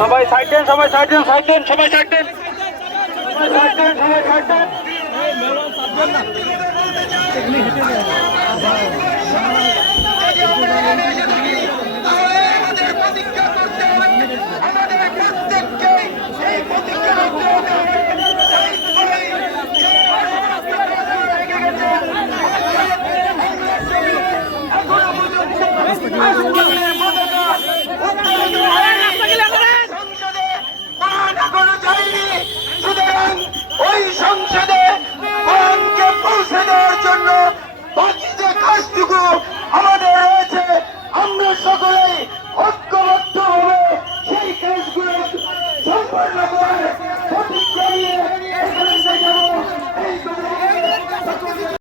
সবাই সাইড দেন, সবাই সাইড দেন, সাইড দেন, সবাই সাইড দেন, সবাই সাইড দেন, সবাই সাইড দেন। সুতরাং ওই সংসদে কোরআনকে পৌঁছে দেওয়ার জন্য বাকি যে কাজটুকু আমাদের রয়েছে, আমরা সকলেই